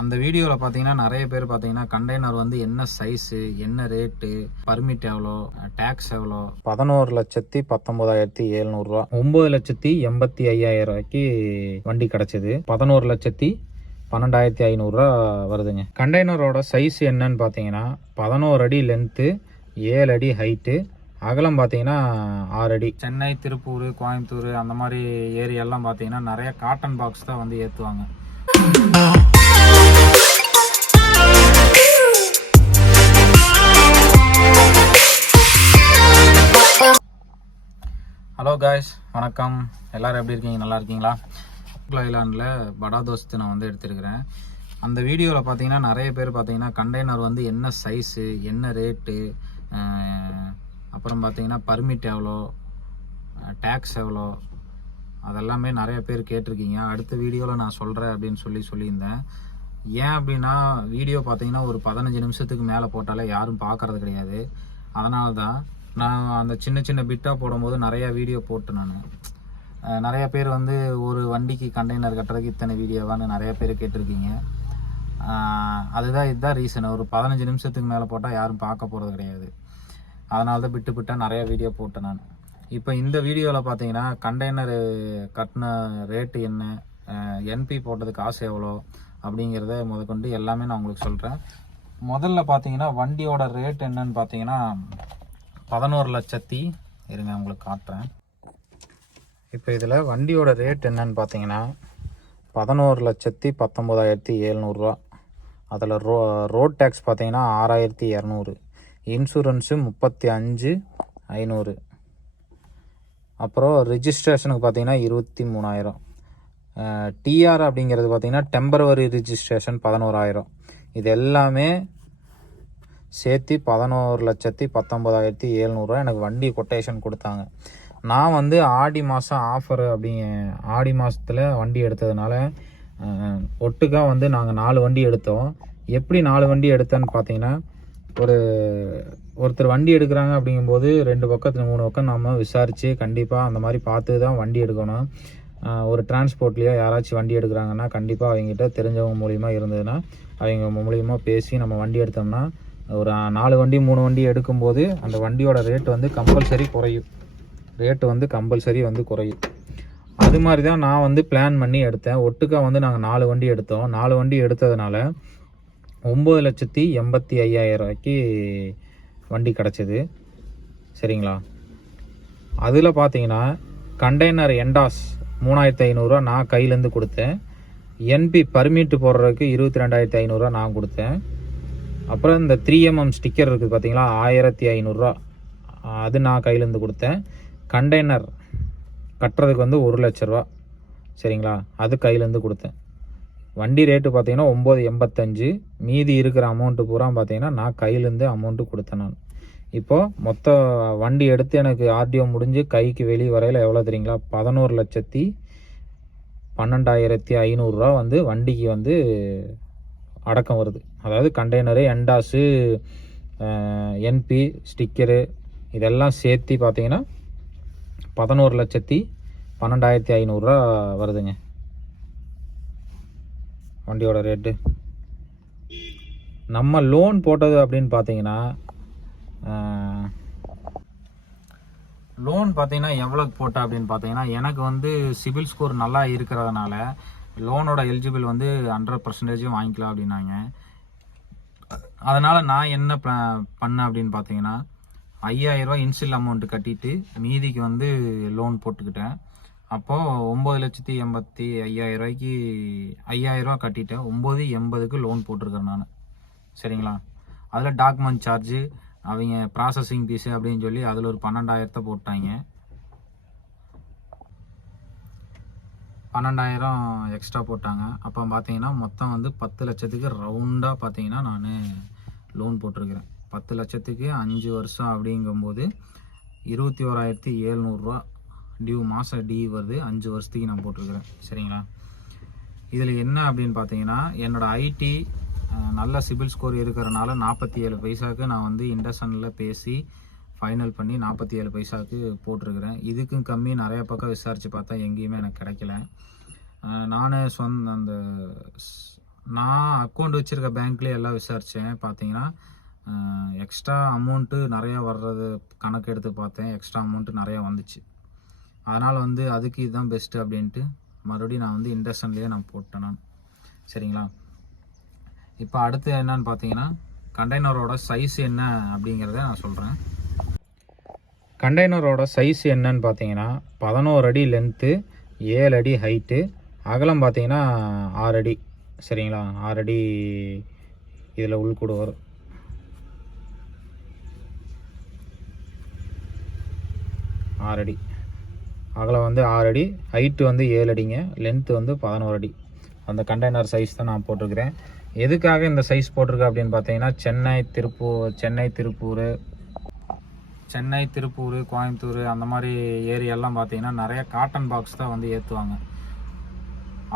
அந்த வீடியோவில் பார்த்தீங்கன்னா நிறைய பேர் பார்த்தீங்கன்னா கண்டெய்னர் வந்து என்ன சைஸு, என்ன ரேட்டு, பர்மிட் எவ்வளோ, டேக்ஸ் எவ்வளோ, 11,19,700 ரூபா, 9,85,000 ரூபாய்க்கு வண்டி கிடச்சிது. 11,12,500 ரூபா வருதுங்க. கண்டெய்னரோட சைஸ் என்னன்னு பார்த்தீங்கன்னா 11 அடி லென்த்து, 7 அடி ஹைட்டு, அகலம் பார்த்தீங்கன்னா 6 அடி. சென்னை, திருப்பூர், கோயம்புத்தூர் அந்த மாதிரி ஏரியாலாம் பார்த்தீங்கன்னா நிறைய காட்டன் பாக்ஸ் தான் வந்து ஏற்றுவாங்க. ஹலோ காய்ஸ், வணக்கம். எல்லோரும் எப்படி இருக்கீங்க? நல்லா இருக்கீங்களா? ஐலாண்டில் படா தோஸ்து நான் வந்து எடுத்துருக்கிறேன். அந்த வீடியோவில் பார்த்தீங்கன்னா நிறைய பேர் பார்த்தீங்கன்னா கண்டெய்னர் வந்து என்ன சைஸு, என்ன ரேட்டு, அப்புறம் பார்த்தீங்கன்னா பர்மிட் எவ்வளோ, டேக்ஸ் எவ்வளோ, அதெல்லாமே நிறைய பேர் கேட்டிருக்கீங்க. அடுத்த வீடியோவில் நான் சொல்கிறேன் அப்படின்னு சொல்லியிருந்தேன். ஏன் அப்படின்னா வீடியோ பார்த்தீங்கன்னா ஒரு 15 நிமிஷத்துக்கு மேலே போட்டாலே யாரும் பார்க்குறது கிடையாது. அதனால தான் நான் அந்த சின்ன சின்ன பிட்டாக போடும்போது நிறையா வீடியோ போட்டு நிறைய பேர் வந்து ஒரு வண்டிக்கு கண்டெய்னர் கட்டுறதுக்கு இத்தனை வீடியோவான்னு நிறைய பேர் கேட்டிருக்கீங்க. இதுதான் ரீசன். ஒரு 15 நிமிஷத்துக்கு மேலே போட்டால் யாரும் பார்க்க போகிறது கிடையாது. அதனால தான் பிட்டாக நிறையா வீடியோ போட்டேன் நான். இப்போ இந்த வீடியோவில் பார்த்தீங்கன்னா கண்டெய்னர் கட்டின ரேட்டு என்ன, என்பி போட்டது காசு எவ்வளோ அப்படிங்கிறத முதற்கொண்டு எல்லாமே நான் உங்களுக்கு சொல்கிறேன். முதல்ல பார்த்தீங்கன்னா வண்டியோட ரேட் என்னன்னு பார்த்தீங்கன்னா 11 லட்சத்தி இருங்க உங்களுக்கு காட்டுறேன். இப்போ இதில் வண்டியோட ரேட் என்னன்னு பார்த்தீங்கன்னா 11,19,700 ரூபா. அதில் ரோட் டேக்ஸ் பார்த்தீங்கன்னா 6,200, இன்சூரன்ஸு 35,500, அப்புறம் ரிஜிஸ்ட்ரேஷனுக்கு பார்த்தீங்கன்னா 23,000, டிஆர் அப்படிங்கிறது பார்த்தீங்கன்னா டெம்பரவரி ரிஜிஸ்ட்ரேஷன் 11,000. இது எல்லாமே சேர்த்து 11,19,700 எனக்கு வண்டி கொட்டேஷன் கொடுத்தாங்க. நான் வந்து ஆடி மாதம் ஆஃபரு ஆடி மாதத்தில் வண்டி எடுத்ததுனால ஒட்டுக்கா வந்து நாங்கள் 4 வண்டி எடுத்தோம். எப்படி 4 வண்டி எடுத்தேன்னு பார்த்தீங்கன்னா ஒருத்தர் வண்டி எடுக்கிறாங்க அப்படிங்கும்போது 2 பக்கம் 3 பக்கம் நம்ம விசாரித்து கண்டிப்பாக அந்த மாதிரி பார்த்து தான் வண்டி எடுக்கணும். ஒரு டிரான்ஸ்போர்ட்லேயோ யாராச்சும் வண்டி எடுக்கிறாங்கன்னா கண்டிப்பாக அவங்ககிட்ட தெரிஞ்சவங்க மூலிமா இருந்ததுன்னா அவங்க மூலிமா பேசி நம்ம வண்டி எடுத்தோம்னா ஒரு 4 வண்டி 3 வண்டி எடுக்கும்போது அந்த வண்டியோட ரேட்டு வந்து கம்பல்சரி குறையும். அது மாதிரி தான் நான் வந்து பிளான் பண்ணி எடுத்தேன். ஒட்டுக்கா வந்து நாங்கள் 4 வண்டி எடுத்தோம். 4 வண்டி எடுத்ததுனால 9,85,000 ரூபாய்க்கு வண்டி கிடச்சிது. சரிங்களா? அதில் பார்த்தீங்கன்னா கண்டெய்னர் எண்டாஸ் 3,500 நான் கையிலேருந்து கொடுத்தேன். என்பி பர்மிட் போடுறதுக்கு 22,500 நான் கொடுத்தேன். அப்புறம் இந்த 3mm ஸ்டிக்கர் இருக்குது பார்த்தீங்களா, 1,500 அது நான் கையிலேருந்து கொடுத்தேன். கண்டெய்னர் கட்டுறதுக்கு வந்து 1 லட்ச ரூபா. சரிங்களா? அது கையிலேருந்து கொடுத்தேன். வண்டி ரேட்டு பார்த்தீங்கன்னா 9,85. மீதி இருக்கிற அமௌண்ட்டு பூரா பார்த்தீங்கன்னா நான் கையிலேருந்து அமௌண்ட்டு கொடுத்தேன். நான் இப்போது மொத்த வண்டி எடுத்து எனக்கு ஆர்டிஓ முடிஞ்சு கைக்கு வெளியே வரையில் எவ்வளோ தெரியுங்களா? 11,12,500 ரூபா வந்து வண்டிக்கு வந்து அடக்கம் வருது. அதாவது கண்டெய்னரு, எண்டாஸு, என்பி ஸ்டிக்கரு இதெல்லாம் சேர்த்து பார்த்தீங்கன்னா 11,12,500 ரூபா வருதுங்க வண்டியோட ரேட்டு. நம்ம லோன் போட்டது அப்படின்னு பார்த்தீங்கன்னா லோன் பார்த்தீங்கன்னா எவ்வளோக்கு போட்டேன் அப்படின்னு பார்த்தீங்கன்னா எனக்கு வந்து சிபில் ஸ்கோர் நல்லா இருக்கிறதுனால லோனோட எலிஜிபிள் வந்து 100% வாங்கிக்கலாம் அப்படின்னாங்க. அதனால் நான் என்ன பண்ணேன் அப்படின்னு பார்த்தீங்கன்னா 5,000 ரூபா இன்சியல் அமௌண்ட்டு கட்டிட்டு மீதிக்கு வந்து லோன் போட்டுக்கிட்டேன். அப்போது 9,85,000 ரூபாய்க்கு 5,000 ரூபா கட்டிட்டேன். 9,80க்கு லோன் போட்டிருக்கேன் நான். சரிங்களா? அதில் டாக்குமெண்ட் சார்ஜு, அவங்க ப்ராசஸிங் ஃபீஸு அப்படின்னு சொல்லி அதில் ஒரு 12,000 போட்டாங்க. 12,000 எக்ஸ்ட்ரா போட்டாங்க. அப்போ பார்த்தீங்கன்னா மொத்தம் வந்து 10 லட்சத்துக்கு ரவுண்டாக பார்த்தீங்கன்னா நான் லோன் போட்டிருக்கிறேன். 10 லட்சத்துக்கு 5 வருஷம் அப்படிங்கும்போது 21,700 ரூபா மாதம் டியூ வருது. 5 வருஷத்துக்கு நான் போட்டிருக்கிறேன். சரிங்களா? இதில் என்ன அப்படின்னு பார்த்தீங்கன்னா என்னோடய ஐடி நல்ல சிபில் ஸ்கோர் இருக்கிறனால 47 பைசாவுக்கு நான் வந்து இண்டஸ்இண்டில் பேசி ஃபைனல் பண்ணி 47 பைசாவுக்கு போட்டிருக்கிறேன். இதுக்கும் கம்மி நிறைய பக்கம் விசாரித்து பார்த்தா எங்கேயுமே எனக்கு கிடைக்கல. நான் நான் அக்கௌண்ட் வச்சுருக்க பேங்க்லேயே எல்லாம் விசாரித்தேன். பார்த்தீங்கன்னா எக்ஸ்ட்ரா அமௌண்ட்டு நிறையா வர்றது கணக்கு எடுத்து பார்த்தேன். எக்ஸ்ட்ரா அமௌண்ட்டு நிறையா வந்துச்சு. அதனால் வந்து அதுக்கு இதுதான் பெஸ்ட்டு அப்படின்ட்டு மறுபடியும் நான் வந்து இண்டஸ்ட்ரன்லேயே நான் போட்டேன் நான். சரிங்களா? இப்போ அடுத்து என்னன்னு பார்த்தீங்கன்னா கண்டெய்னரோட சைஸ் என்ன அப்படிங்கிறத நான் சொல்கிறேன். கண்டெய்னரோட சைஸ் என்னன்னு பார்த்தீங்கன்னா 11 அடி லென்த்து, 7 அடி ஹைட்டு, அகலம் பார்த்தீங்கன்னா 6 அடி. சரிங்களா? 6 அடி இதில் உள்கூடு வரும். 6 அடி அகலம் வந்து 6 அடி, ஹைட்டு வந்து 7 அடிங்க, லென்த்து வந்து 11 அடி. அந்த கண்டெய்னர் சைஸ் தான் நான் போட்டிருக்கிறேன். எதுக்காக இந்த சைஸ் போட்டிருக்கேன் அப்படின்னு பார்த்தீங்கன்னா சென்னை, திருப்பூர், கோயம்புத்தூர் அந்த மாதிரி ஏரியாலாம் பார்த்தீங்கன்னா நிறைய காட்டன் பாக்ஸ் தான் வந்து ஏற்றுவாங்க.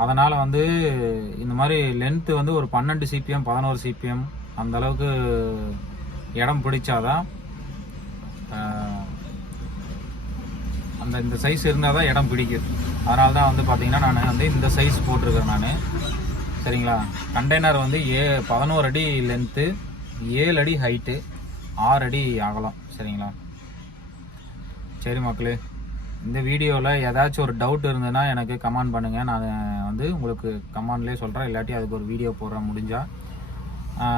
அதனால் வந்து இந்த மாதிரி லென்த்து வந்து ஒரு 12 CPM 11 CPM அந்த அளவுக்கு இடம் பிடிச்சாதான் இந்த சைஸ் இருந்தால் தான் இடம் பிடிக்குது. அதனால தான் வந்து பார்த்தீங்கன்னா நான் வந்து இந்த சைஸ் போட்டிருக்கேன் நான். சரிங்களா? கண்டெய்னர் வந்து 11 அடி லென்த்து, 7 அடி ஹைட்டு, 6 அடி அகலம். சரிங்களா? சரி மக்களே, இந்த வீடியோவில் ஏதாச்சும் ஒரு டவுட் இருந்ததுன்னா எனக்கு கமெண்ட் பண்ணுங்கள். நான் வந்து உங்களுக்கு கமெண்ட்லேயே சொல்கிறேன், இல்லாட்டி அதுக்கு ஒரு வீடியோ போடுறேன் முடிஞ்சால்.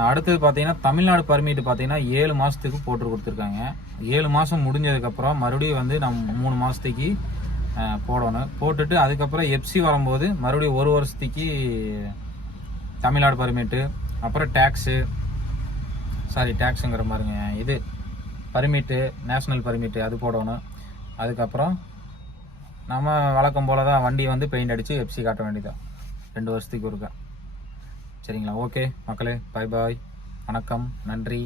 அடுத்தது பார்த்தீங்கன்னா தமிழ்நாடு பர்மிட் பார்த்தீங்கன்னா 7 மாதத்துக்கு போட்டு கொடுத்துருக்காங்க. 7 மாதம் முடிஞ்சதுக்கப்புறம் மறுபடியும் வந்து நம்ம 3 மாதத்துக்கு போடணும். போட்டுட்டு அதுக்கப்புறம் எப்சி வரும்போது மறுபடியும் 1 வருஷத்துக்கு தமிழ்நாடு பர்மிட்டு, அப்புறம் டேக்ஸுங்கிற மாதிரிங்க இது பர்மிட்டு, நேஷ்னல் பர்மிட்டு அது போடணும். அதுக்கப்புறம் நம்ம வழக்கம் போல் தான் வண்டி வந்து பெயிண்ட் அடித்து எப்சி காட்ட வேண்டியதான் 2 வருஷத்துக்கு ஒருக்கா. சரிங்களா? ஓகே மக்களே, பாய் பாய், வணக்கம், நன்றி.